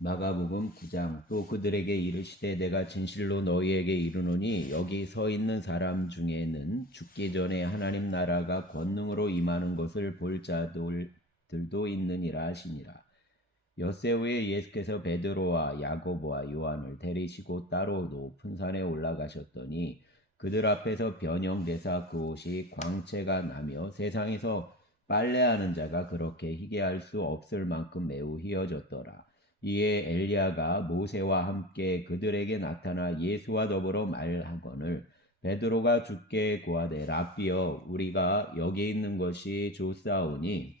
마가복음 9장 또 그들에게 이르시되 내가 진실로 너희에게 이르노니 여기 서 있는 사람 중에는 죽기 전에 하나님 나라가 권능으로 임하는 것을 볼 자들도 있느니라 하시니라 엿새 후에 예수께서 베드로와 야고보와 요한을 데리시고 따로 높은 산에 올라가셨더니 그들 앞에서 변형되사 그 옷이 광채가 나며 세상에서 빨래하는 자가 그렇게 희게 할 수 없을 만큼 매우 희어졌더라. 이에 엘리야가 모세와 함께 그들에게 나타나 예수와 더불어 말하거늘 베드로가 죽게 구하되 랍비여 우리가 여기 있는 것이 좋사오니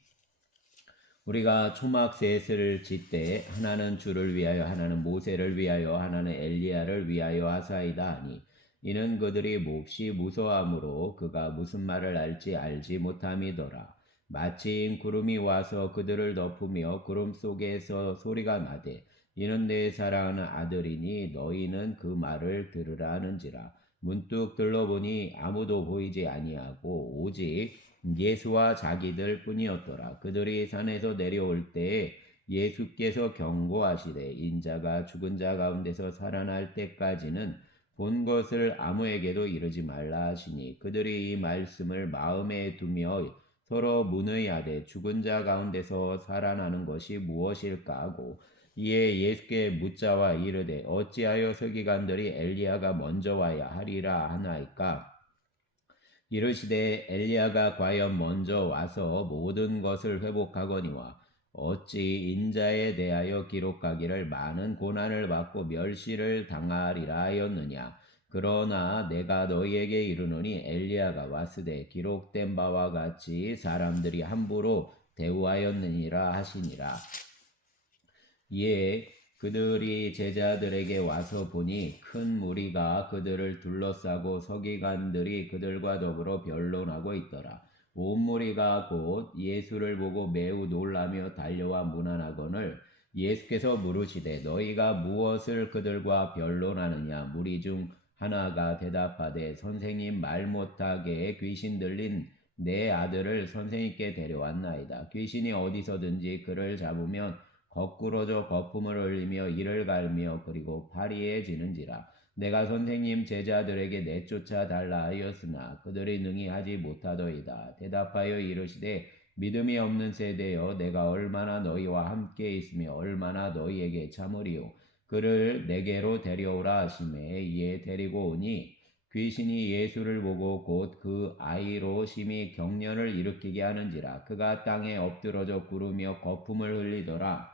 우리가 초막 셋을 짓되 하나는 주를 위하여 하나는 모세를 위하여 하나는 엘리야를 위하여 하사이다 하니 이는 그들이 몹시 무서함으로 그가 무슨 말을 할지 알지 못함이더라. 마침 구름이 와서 그들을 덮으며 구름 속에서 소리가 나되 이는 내 사랑하는 아들이니 너희는 그 말을 들으라 하는지라. 문득 들러보니 아무도 보이지 아니하고 오직 예수와 자기들 뿐이었더라. 그들이 산에서 내려올 때에 예수께서 경고하시되 인자가 죽은 자 가운데서 살아날 때까지는 본 것을 아무에게도 이르지 말라 하시니 그들이 이 말씀을 마음에 두며 서로 문의하되 죽은 자 가운데서 살아나는 것이 무엇일까 하고 이에 예수께 묻자와 이르되 어찌하여 서기관들이 엘리야가 먼저 와야 하리라 하나이까? 이르시되 엘리야가 과연 먼저 와서 모든 것을 회복하거니와 어찌 인자에 대하여 기록하기를 많은 고난을 받고 멸시를 당하리라 하였느냐 그러나 내가 너희에게 이르노니 엘리야가 왔으되 기록된 바와 같이 사람들이 함부로 대우하였느니라 하시니라. 이에 그들이 제자들에게 와서 보니 큰 무리가 그들을 둘러싸고 서기관들이 그들과 더불어 변론하고 있더라. 온 무리가 곧 예수를 보고 매우 놀라며 달려와 문안하거늘 예수께서 물으시되 너희가 무엇을 그들과 변론하느냐 무리 중 하나가 대답하되 선생님 말 못하게 귀신 들린 내 아들을 선생님께 데려왔나이다. 귀신이 어디서든지 그를 잡으면 거꾸러져 거품을 흘리며 이를 갈며 그리고 파리해지는지라. 내가 선생님 제자들에게 내쫓아 달라 하였으나 그들이 능히 하지 못하더이다. 대답하여 이르시되 믿음이 없는 세대여 내가 얼마나 너희와 함께 있으며 얼마나 너희에게 참으리요. 그를 내게로 데려오라 하심에 이에 데리고 오니 귀신이 예수를 보고 곧 그 아이로 심히 경련을 일으키게 하는지라 그가 땅에 엎드러져 구르며 거품을 흘리더라.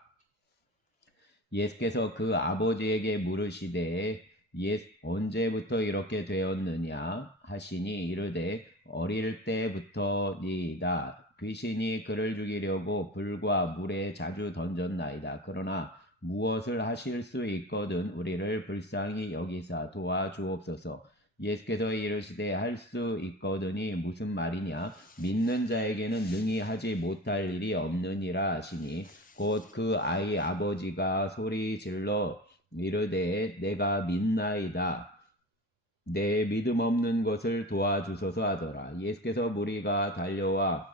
예수께서 그 아버지에게 물으시되 예수 언제부터 이렇게 되었느냐 하시니 이르되 어릴 때부터니이다. 귀신이 그를 죽이려고 불과 물에 자주 던졌나이다. 그러나 무엇을 하실 수 있거든 우리를 불쌍히 여기사 도와주옵소서. 예수께서 이르시되 할 수 있거든이 무슨 말이냐? 믿는 자에게는 능히 하지 못할 일이 없느니라 하시니 곧 그 아이 아버지가 소리 질러 이르되 내가 믿나이다. 내 믿음 없는 것을 도와주소서 하더라. 예수께서 무리가 달려와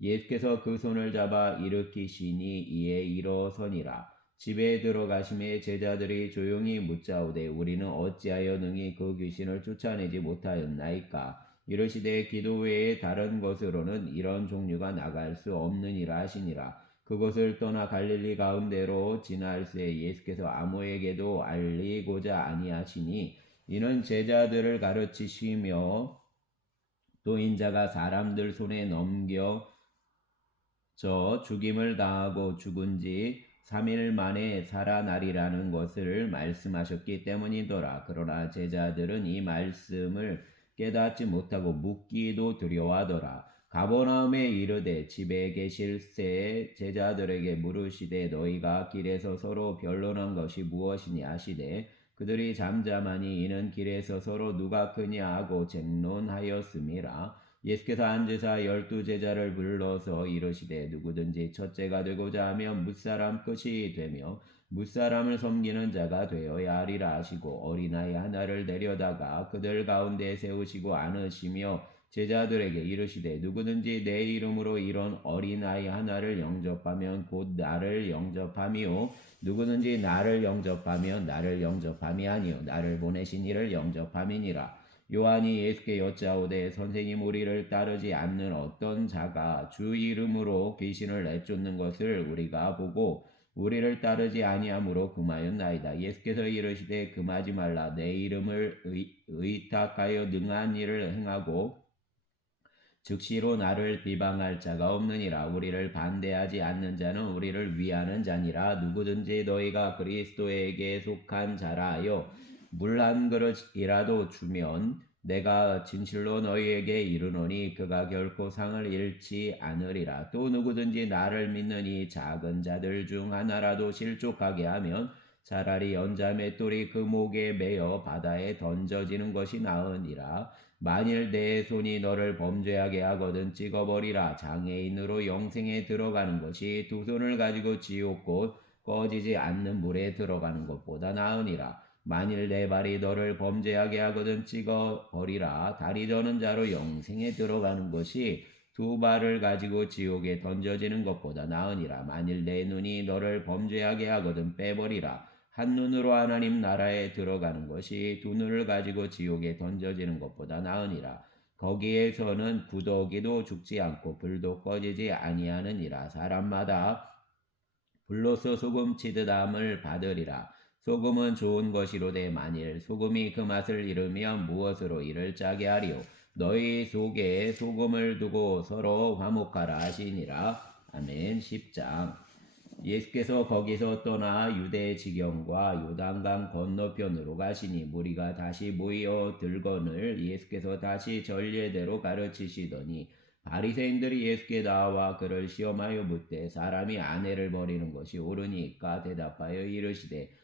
예수께서 그 손을 잡아 일으키시니 이에 일어서니라. 집에 들어가심에 제자들이 조용히 묻자오되 우리는 어찌하여 능히 그 귀신을 쫓아내지 못하였나이까 이르시되 기도 외에 다른 것으로는 이런 종류가 나갈 수 없느니라 하시니라 그것을 떠나 갈릴리 가운데로 지날 새 예수께서 아무에게도 알리고자 아니하시니 이는 제자들을 가르치시며 또 인자가 사람들 손에 넘겨 저 죽임을 당하고 죽은 지 3일 만에 살아나리라는 것을 말씀하셨기 때문이더라. 그러나 제자들은 이 말씀을 깨닫지 못하고 묻기도 두려워하더라. 가버나움에 이르되 집에 계실 새 제자들에게 물으시되 너희가 길에서 서로 변론한 것이 무엇이냐 하시되 그들이 잠잠하니 이는 길에서 서로 누가 크냐 하고 쟁론하였음이라 예수께서 앉으사 열두 제자를 불러서 이르시되 누구든지 첫째가 되고자 하면 무사람 끝이 되며 무사람을 섬기는 자가 되어야 하리라 하시고 어린아이 하나를 데려다가 그들 가운데 세우시고 안으시며 제자들에게 이르시되 누구든지 내 이름으로 이런 어린아이 하나를 영접하면 곧 나를 영접함이요. 누구든지 나를 영접하면 나를 영접함이 아니요. 나를 보내신 이를 영접함이니라 요한이 예수께 여짜오되 선생님 우리를 따르지 않는 어떤 자가 주 이름으로 귀신을 내쫓는 것을 우리가 보고 우리를 따르지 아니함으로 금하였나이다. 예수께서 이르시되 금하지 말라. 내 이름을 의, 의탁하여 능한 일을 행하고 즉시로 나를 비방할 자가 없느니라. 우리를 반대하지 않는 자는 우리를 위하는 자니라. 누구든지 너희가 그리스도에게 속한 자라 하여 물 한 그릇이라도 주면 내가 진실로 너희에게 이르노니 그가 결코 상을 잃지 않으리라 또 누구든지 나를 믿는 이 작은 자들 중 하나라도 실족하게 하면 차라리 연자 맷돌이 그 목에 매어 바다에 던져지는 것이 나으니라. 만일 내 손이 너를 범죄하게 하거든 찍어버리라. 장애인으로 영생에 들어가는 것이 두 손을 가지고 지옥 곧 꺼지지 않는 물에 들어가는 것보다 나으니라 만일 내 발이 너를 범죄하게 하거든 찍어 버리라 다리 저는 자로 영생에 들어가는 것이 두 발을 가지고 지옥에 던져지는 것보다 나으니라 만일 내 눈이 너를 범죄하게 하거든 빼버리라 한 눈으로 하나님 나라에 들어가는 것이 두 눈을 가지고 지옥에 던져지는 것보다 나으니라. 거기에서는 구더기도 죽지 않고 불도 꺼지지 아니하느니라. 사람마다 불로서 소금 치듯함을 받으리라. 소금은 좋은 것이로되 만일 소금이 그 맛을 잃으면 무엇으로 이를 짜게 하리요. 너희 속에 소금을 두고 서로 화목하라 하시니라. 아멘. 10장 예수께서 거기서 떠나 유대 지경과 요단강 건너편으로 가시니 무리가 다시 모여 들거늘 예수께서 다시 전례대로 가르치시더니 바리새인들이 예수께 나와 그를 시험하여 묻되 사람이 아내를 버리는 것이 옳으니까 대답하여 이르시되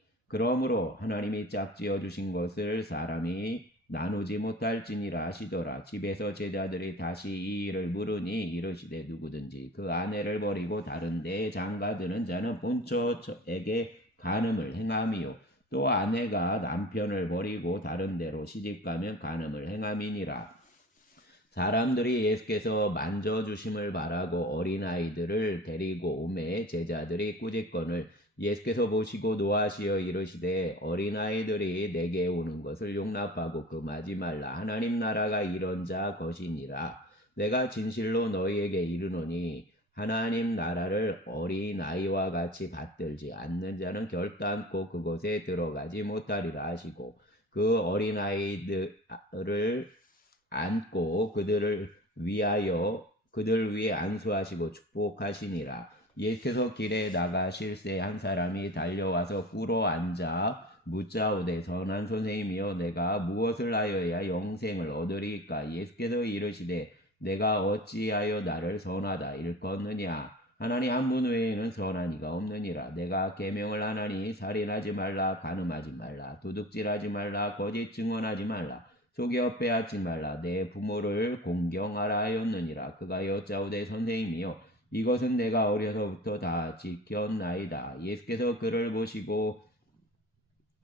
그러므로 하나님이 짝지어 주신 것을 사람이 나누지 못할지니라 하시더라. 집에서 제자들이 다시 이 일을 물으니 이르시되 누구든지 그 아내를 버리고 다른 데에 장가드는 자는 본처에게 간음을 행함이요. 또 아내가 남편을 버리고 다른 데로 시집가면 간음을 행함이니라. 사람들이 예수께서 만져주심을 바라고 어린아이들을 데리고 오매 제자들이 꾸짖건을 예수께서 보시고 노하시어 이르시되 어린아이들이 내게 오는 것을 용납하고 금하지 말라 하나님 나라가 이런 자 것이니라. 내가 진실로 너희에게 이르노니 하나님 나라를 어린아이와 같이 받들지 않는 자는 결단코 그곳에 들어가지 못하리라 하시고 그 어린아이들을 안고 그들을 위하여 그들 위에 안수하시고 축복하시니라 예수께서 길에 나가실 새한 사람이 달려와서 꿇어 앉아 묻자오되 선한 선생님이여 내가 무엇을 하여야 영생을 얻으리까? 예수께서 이르시되 내가 어찌하여 나를 선하다? 일컫느냐? 하나님 한분 외에는 선한 이가 없느니라. 내가 계명을 하나니 살인하지 말라 간음하지 말라 도둑질하지 말라 거짓 증언하지 말라 속여 빼앗지 말라. 내 부모를 공경하라 하였느니라. 그가 여짜오되 선생님이여 이것은 내가 어려서부터 다 지켰나이다. 예수께서 그를 보시고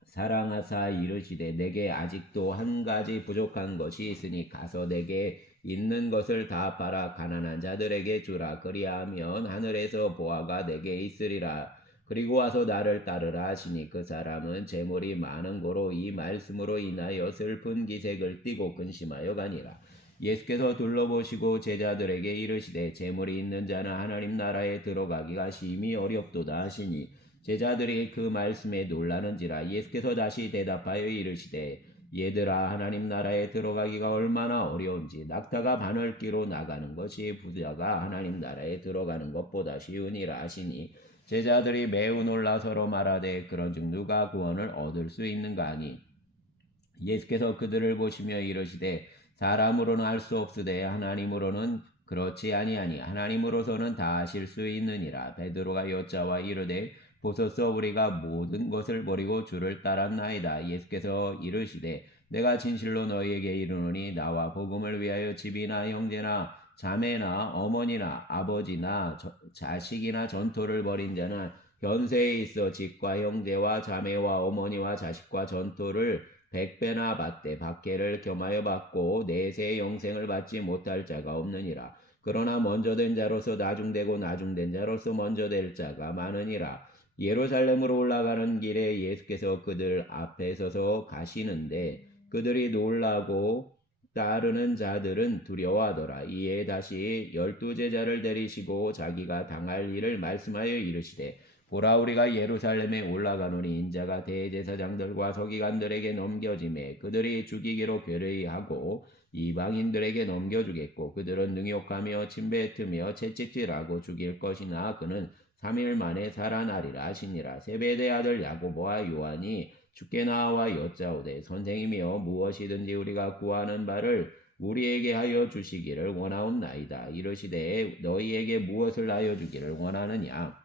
사랑하사 이르시되 내게 아직도 한 가지 부족한 것이 있으니 가서 내게 있는 것을 다 팔아 가난한 자들에게 주라. 그리하면 하늘에서 보아가 내게 있으리라. 그리고 와서 나를 따르라 하시니 그 사람은 재물이 많은 고로 이 말씀으로 인하여 슬픈 기색을 띠고 근심하여 가니라 예수께서 둘러보시고 제자들에게 이르시되 재물이 있는 자는 하나님 나라에 들어가기가 심히 어렵도다 하시니 제자들이 그 말씀에 놀라는지라 예수께서 다시 대답하여 이르시되 얘들아 하나님 나라에 들어가기가 얼마나 어려운지 낙타가 바늘기로 나가는 것이 부자가 하나님 나라에 들어가는 것보다 쉬우니라 하시니 제자들이 매우 놀라 서로 말하되 그런즉 누가 구원을 얻을 수 있는가 하니? 예수께서 그들을 보시며 이르시되 사람으로는 할 수 없으되 하나님으로는 그렇지 아니하니 하나님으로서는 다 하실 수 있느니라. 베드로가 여자와 이르되 보소서 우리가 모든 것을 버리고 주를 따랐나이다. 예수께서 이르시되 내가 진실로 너희에게 이르노니 나와 복음을 위하여 집이나 형제나 자매나 어머니나 아버지나 저- 자식이나 전토를 벌인 자는 현세에 있어 집과 형제와 자매와 어머니와 자식과 전토를 백배나 받되 박해를 겸하여 받고 내세 영생을 받지 못할 자가 없느니라. 그러나 먼저 된 자로서 나중되고 나중된 자로서 먼저 될 자가 많으니라. 예루살렘으로 올라가는 길에 예수께서 그들 앞에 서서 가시는데 그들이 놀라고 따르는 자들은 두려워하더라. 이에 다시 열두 제자를 데리시고 자기가 당할 일을 말씀하여 이르시되 보라 우리가 예루살렘에 올라가노니 인자가 대제사장들과 서기관들에게 넘겨짐에 그들이 죽이기로 괴뢰하고 이방인들에게 넘겨주겠고 그들은 능욕하며 침뱉으며 채찍질하고 죽일 것이나 그는 3일 만에 살아나리라 하시니라. 세베대 아들 야고보와 요한이 주께 나와 여짜오되 선생이며 무엇이든지 우리가 구하는 바를 우리에게 하여 주시기를 원하옵나이다. 이르시되 너희에게 무엇을 하여 주기를 원하느냐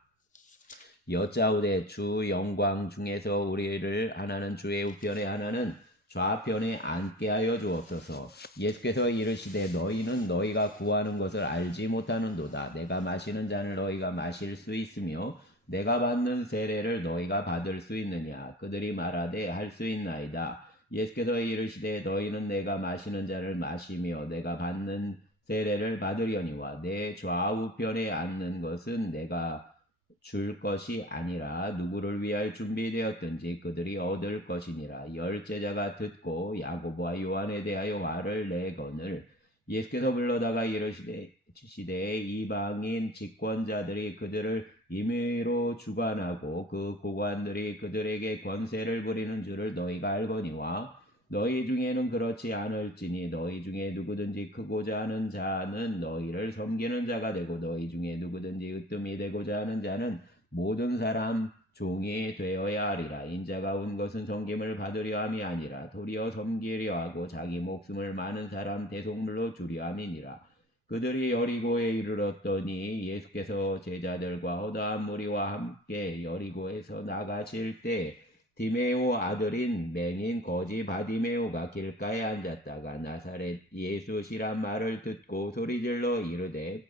여짜오되 주 영광 중에서 우리를 하나는 주의 우편에 하나는 좌편에 앉게 하여 주옵소서. 예수께서 이르시되 너희는 너희가 구하는 것을 알지 못하는도다. 내가 마시는 잔을 너희가 마실 수 있으며 내가 받는 세례를 너희가 받을 수 있느냐. 그들이 말하되 할 수 있나이다. 예수께서 이르시되 너희는 내가 마시는 잔을 마시며 내가 받는 세례를 받으려니와 내 좌우편에 앉는 것은 내가 줄 것이 아니라 누구를 위하여 준비되었든지 그들이 얻을 것이니라. 열 제자가 듣고 야고보와 요한에 대하여 화를 내거늘 예수께서 불러다가 이르시되 시대에 이방인 집권자들이 그들을 임의로 주관하고 그 고관들이 그들에게 권세를 부리는 줄을 너희가 알거니와 너희 중에는 그렇지 않을지니 너희 중에 누구든지 크고자 하는 자는 너희를 섬기는 자가 되고 너희 중에 누구든지 으뜸이 되고자 하는 자는 모든 사람 종이 되어야 하리라. 인자가 온 것은 섬김을 받으려 함이 아니라 도리어 섬기려 하고 자기 목숨을 많은 사람 대속물로 주려 함이니라. 그들이 여리고에 이르렀더니 예수께서 제자들과 허다한 무리와 함께 여리고에서 나가실 때 디메오 아들인 맹인 거지 바디메오가 길가에 앉았다가 나사렛 예수시란 말을 듣고 소리질러 이르되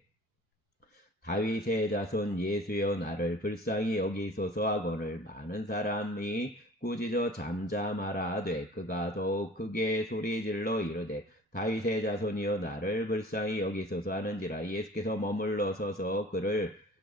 다윗의 자손 예수여 나를 불쌍히 여기소서 하거늘 많은 사람이 꾸짖어 잠잠하라 하되 그가 더욱 크게 소리질러 이르되 다윗의 자손이여 나를 불쌍히 여기소서 하는지라 예수께서 머물러 서서 그를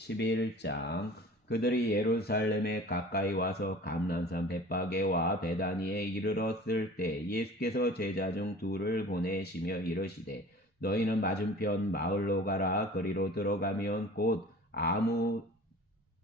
11장 그들이 예루살렘에 가까이 와서 감람산 벳바게와 베다니에 이르렀을 때 예수께서 제자 중 둘을 보내시며 이르시되 너희는 맞은편 마을로 가라 거리로 들어가면 곧 아무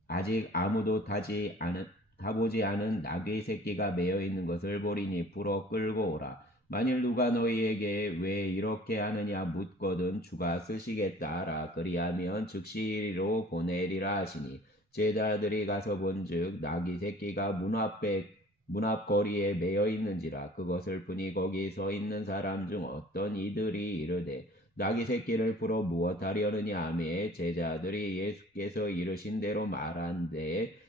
아직 아무도 타지 않은 타보지 않은 나귀 새끼가 매어 있는 것을 보리니 불어 끌고 오라. 만일 누가 너희에게 왜 이렇게 하느냐 묻거든 주가 쓰시겠다 하라. 그리하면 즉시로 보내리라 하시니 제자들이 가서 본즉 나귀 새끼가 문 앞에 문 앞 거리에 매어 있는지라 그것을 보니 거기 서 있는 사람 중 어떤 이들이 이르되 나귀 새끼를 풀어 무엇하려느냐 하매 제자들이 예수께서 이르신 대로 말한데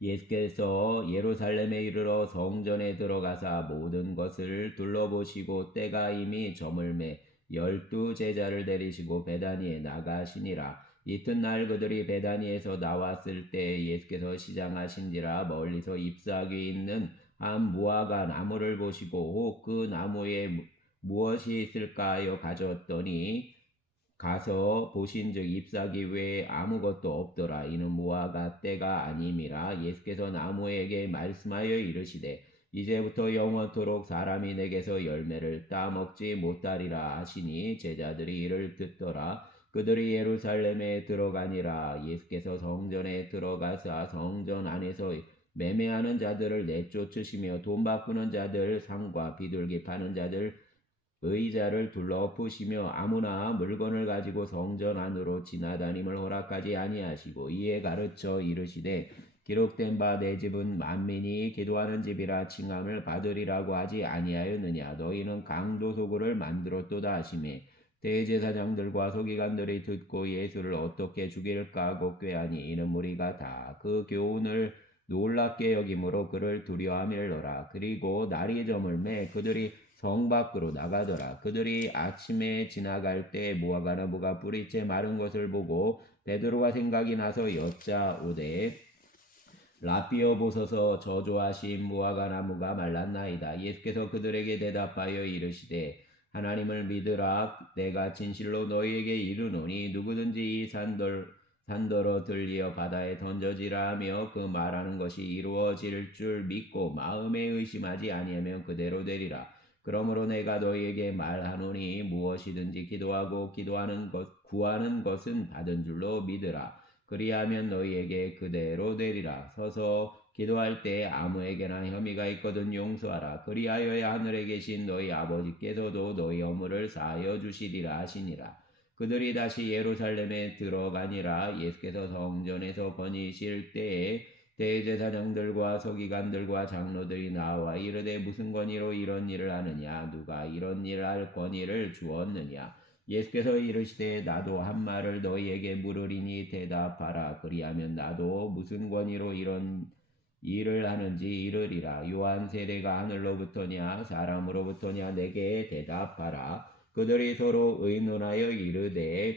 예수께서 예루살렘에 이르러 성전에 들어가사 모든 것을 둘러보시고 때가 이미 저물매 열두 제자를 데리시고 베다니에 나가시니라. 이튿날 그들이 베다니에서 나왔을 때 예수께서 시장하신지라 멀리서 잎사귀 있는 한 무화과 나무를 보시고 그 나무에 무엇이 있을까 하여 가졌더니 가서 보신즉 잎사귀 외에 아무것도 없더라. 이는 무화과 때가 아님이라 예수께서 나무에게 말씀하여 이르시되 이제부터 영원토록 사람이 내게서 열매를 따먹지 못하리라 하시니 제자들이 이를 듣더라. 그들이 예루살렘에 들어가니라. 예수께서 성전에 들어가사 성전 안에서 매매하는 자들을 내쫓으시며 돈 바꾸는 자들 상과 비둘기 파는 자들 의자를 둘러푸시며 아무나 물건을 가지고 성전 안으로 지나다님을 허락하지 아니하시고 이에 가르쳐 이르시되 기록된 바 내 집은 만민이 기도하는 집이라 칭함을 받으리라고 하지 아니하였느냐. 너희는 강도 소굴을 만들었도다 하시매 대제사장들과 서기관들이 듣고 예수를 어떻게 죽일까 하고 꾀하니 이는 무리가 다 그 교훈을 놀랍게 여김으로 그를 두려워하밀더라. 그리고 날이 저물매 그들이 성 밖으로 나가더라. 그들이 아침에 지나갈 때 무화과 나무가 뿌리째 마른 것을 보고 베드로가 생각이 나서 여짜오되 라비어 보소서 저조하신 무화과 나무가 말랐나이다. 예수께서 그들에게 대답하여 이르시되 하나님을 믿으라 내가 진실로 너희에게 이르노니 누구든지 이 산돌 산더러 들리어 바다에 던져지라 하며 그 말하는 것이 이루어질 줄 믿고 마음에 의심하지 아니하면 그대로 되리라. 그러므로 내가 너희에게 말하노니 무엇이든지 기도하고 기도하는 것 구하는 것은 받은 줄로 믿으라. 그리하면 너희에게 그대로 되리라. 서서 기도할 때 아무에게나 혐의가 있거든 용서하라. 그리하여야 하늘에 계신 너희 아버지께서도 너희 허물을 사하여 주시리라 하시니라. 그들이 다시 예루살렘에 들어가니라 예수께서 성전에서 번이실 때에 대제사장들과 서기관들과 장로들이 나와 이르되 무슨 권위로 이런 일을 하느냐? 누가 이런 일을 할 권위를 주었느냐? 예수께서 이르시되 나도 한 말을 너희에게 물으리니 대답하라. 그리하면 나도 무슨 권위로 이런 일을 하는지 이르리라. 요한 세례가 하늘로부터냐 사람으로부터냐 내게 대답하라. 그들이 서로 의논하여 이르되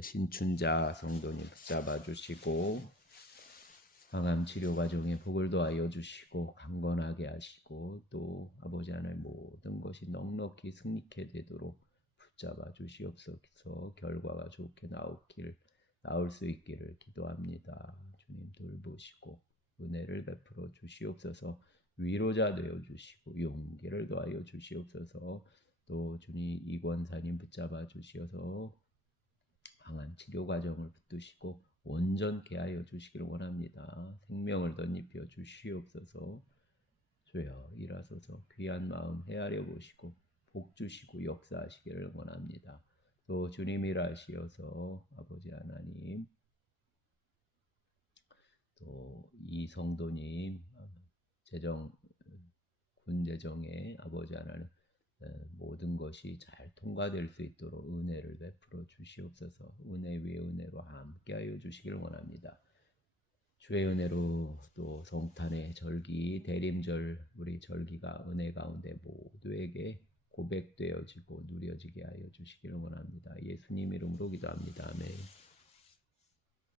신춘자 성도님 붙잡아 주시고 항암 치료 과정에 복을 더하여 주시고 강건하게 하시고 또 아버지 하나님 모든 것이 넉넉히 승리케 되도록 붙잡아 주시옵소서. 결과가 좋게 나오길 나올 수 있기를 기도합니다. 주님 돌보시고 은혜를 베풀어 주시옵소서. 위로자 되어 주시고 용기를 더하여 주시옵소서. 또 주님 이권사님 붙잡아 주시어서 강한 치료 과정을 붙드시고 온전케 하여 주시기를 원합니다. 생명을 덧입혀 주시옵소서. 주여 일하소서 귀한 마음 헤아려 보시고 복 주시고 역사하시기를 원합니다. 또 주님 일하시어서 아버지 하나님 또 이 성도님 재정 군 재정에 아버지 하나님 모든 것이 잘 통과될 수 있도록 은혜를 베풀어 주시옵소서 은혜 위에 은혜로 함께하여 주시기를 원합니다. 주의 은혜로 또 성탄의 절기 대림절 우리 절기가 은혜 가운데 모두에게 고백되어지고 누려지게 하여 주시기를 원합니다. 예수님 이름으로 기도합니다. 아멘.